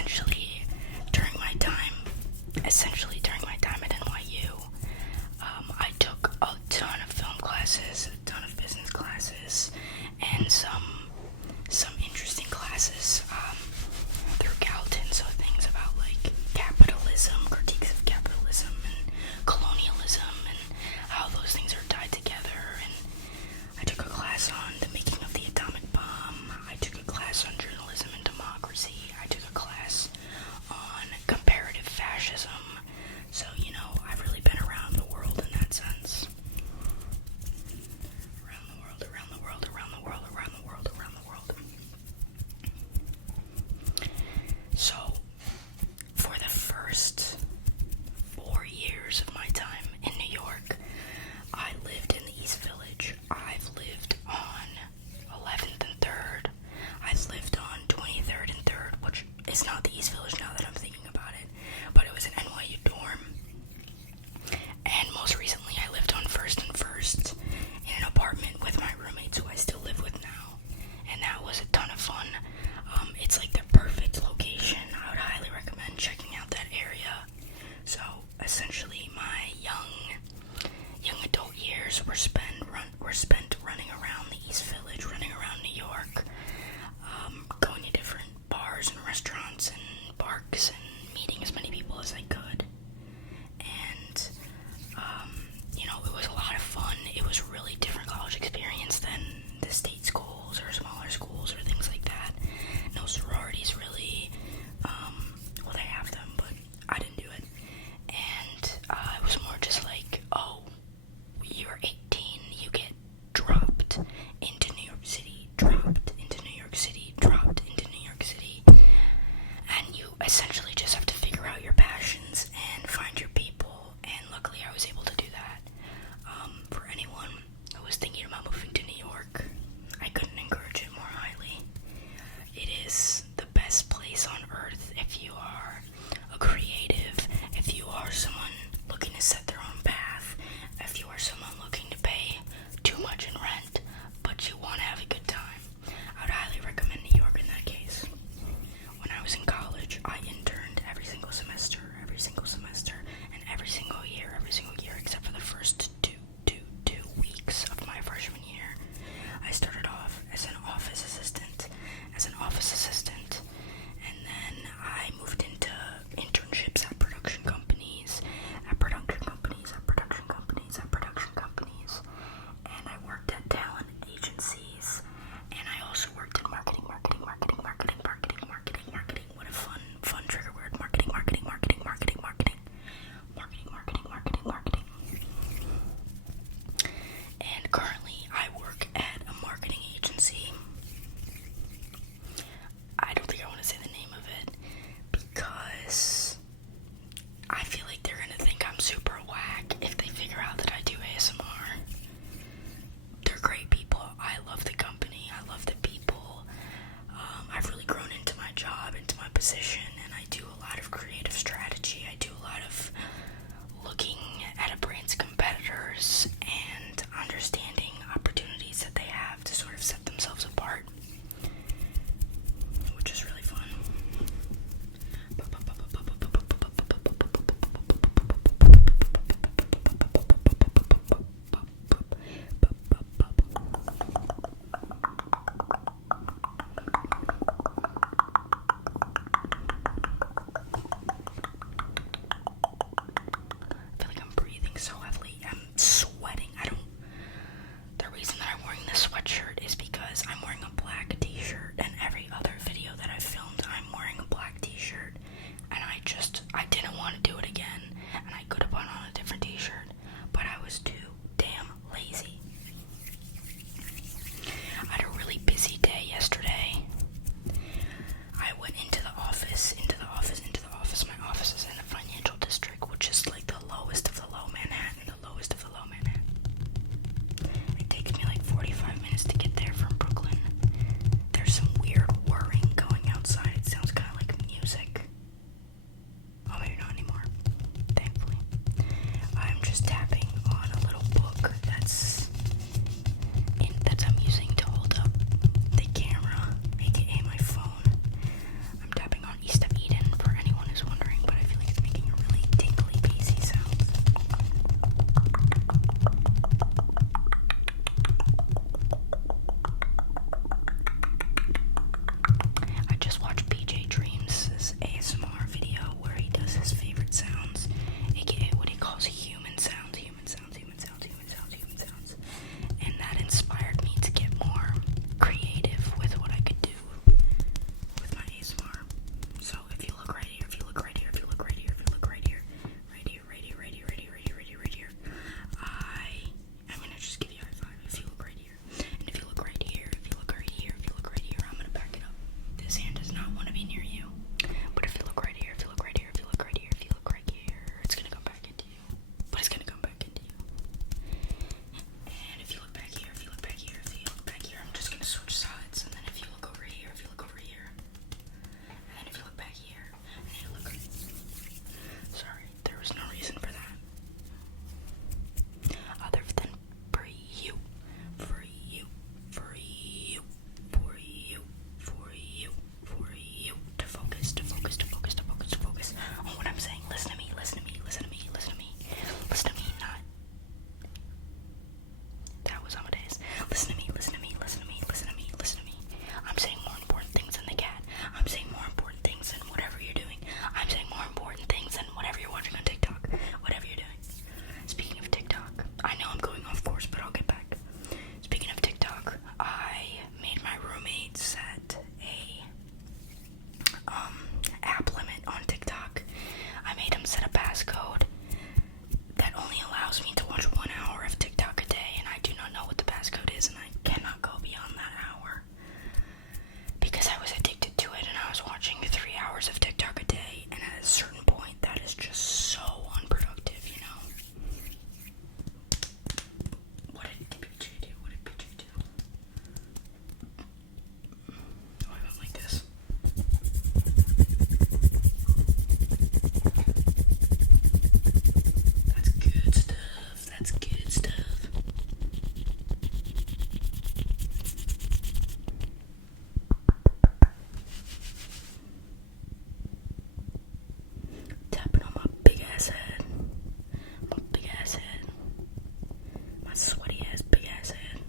essentially during my time at NYU, I took a ton of film classes, a ton of business classes, and some interesting classes through Gallatin. So things about like capitalism, critiques of capitalism, and colonialism, and how those things are tied together. And I took a class on the making of the atomic bomb. I took a class on journalism and democracy. I took a class on comparative fascism. So, I've really been around the world in that sense. Around the world, around the world, around the world, around the world, around the world. So, for the first 4 years of my time in New York, I lived in the East Village. I've lived on 11th and 3rd. I've lived on 23rd and 3rd, which is not the East Village now that I'm thinking about it, but it was an NYU dorm. And most recently, I lived on 1st and 1st in an apartment with my roommates, who I still live with now, and that was a ton of fun. It's like the perfect location. I would highly recommend checking out that area. So essentially, my young adult years were spent running around the East Village, running around New York, going to different bars and restaurants and parks and meeting as many people as I could. And it was a lot of fun. It was a really different college experience than the state schools or smaller schools or things like that. No sororities really. Well, they have them, but I didn't do it. And it was more just like, oh, you're 18, you get dropped into New York City, dropped into New York City, dropped into New York City. And you essentially just have to figure out your passions and find your people. And luckily I was able to do that. For anyone who was thinking about moving to New York, I couldn't encourage it more highly. It is the best place on earth if you are a creative, if you are someone looking to set their own path, if you are someone looking to pay too much in rent, but you want to have a good time. I would highly recommend New York in that case. When I was in college, I interned every single semester, and every single year, except for the first two weeks of my freshman year. I started off as an office assistant, and then I moved into internships at production companies, and I worked at talent agencies, and I also worked in marketing. What a fun trigger word. Marketing. And currently I work at a marketing agency. I don't think I want to say the name of it because I feel like they're going to think I'm super whack if they figure out that I do ASMR. They're great people. I love the company. I love the people. I've really grown into my job, into my position, and I do a lot of creative strategy. I do a lot of looking at a brand's competitors and understanding opportunities that they have to sort of set themselves apart, which is really fun. I feel like I'm breathing so heavily. I'm sweating. The reason that I'm wearing this sweatshirt is because I'm wearing a black t-shirt, and every other video that I've filmed, I'm wearing a black t-shirt, and I didn't want to do it again, and I could have put on a different t-shirt, but I was too damn lazy. I had a really busy day yesterday. I went into the office. My office is in the financial district, which is like the lowest of the low Manhattan. It takes me like 45 minutes to get there from Brooklyn. There's some weird whirring going outside. It sounds kind of like music. Oh, maybe not anymore, thankfully. I'm just tapping on a little book that I'm using to hold up the camera, aka my phone. I'm tapping on East of Eden. set a passcode that only allows me to watch 1 hour of TikTok a day, and I do not know what the passcode is, and I cannot go beyond that hour because I was addicted to it, and I was watching 3 hours of TikTok a day, and at a certain point that is just so unproductive, you know? What did PJ do? What did PJ do? Oh, I don't like this. That's good stuff. That's good stuff. Tapping on my big ass head. My big ass head. My sweaty ass big ass head.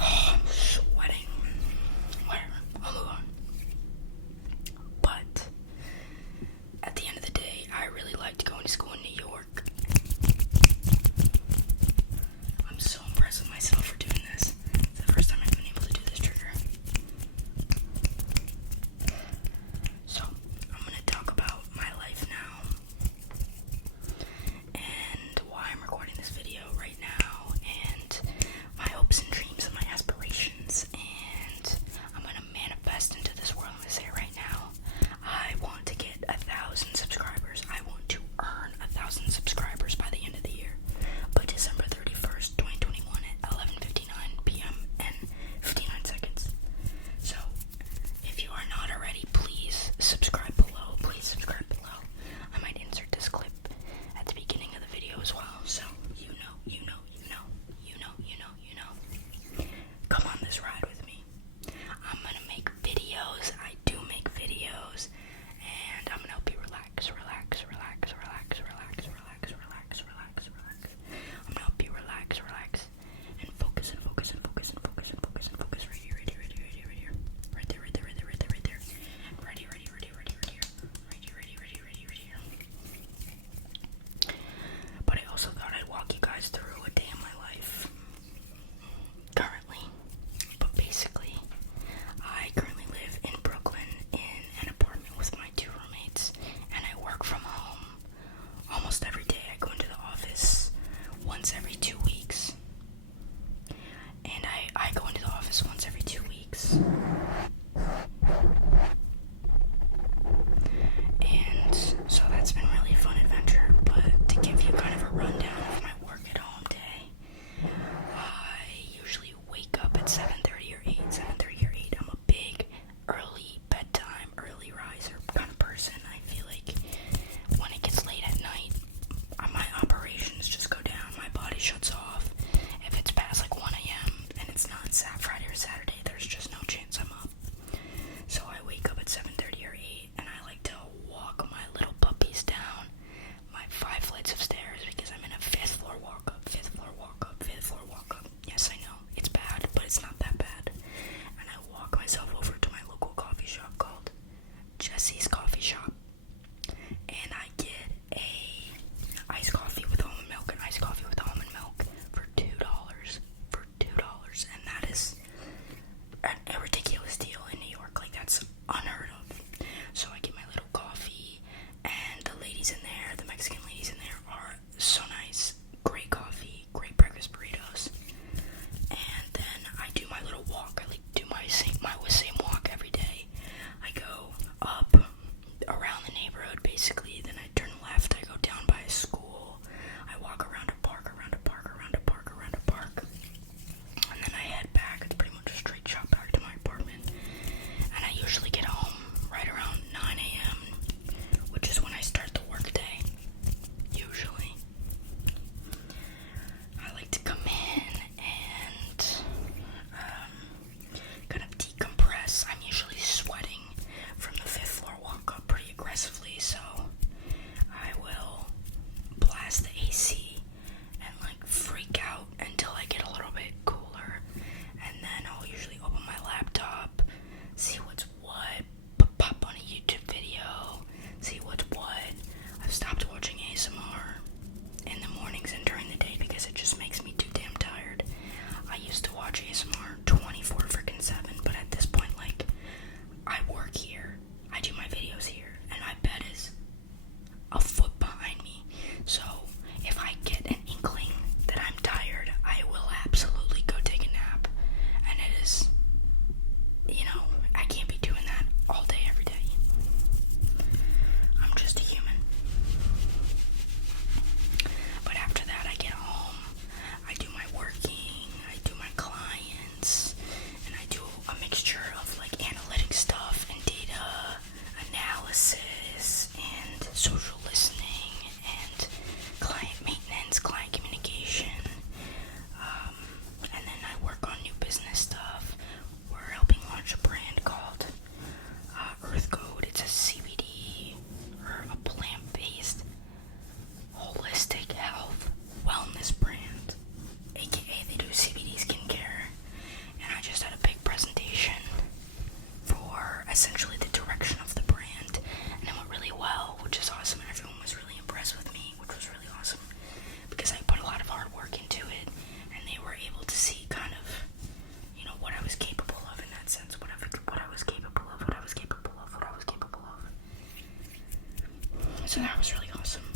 Oh, I'm sweating. Whatever. I'll move on. But at the end of the day, I really liked going to school in New York. I'm so impressed with myself for doing this. It's the first time I've been able to do this trigger. So, I'm going to talk about my life now and why I'm recording this video right now and my hopes and dreams and my aspirations, and I'm going to manifest into this world. I'm going to say it right now. I want to get 1,000 subscribers. I want to earn 1,000 subscribers. really awesome.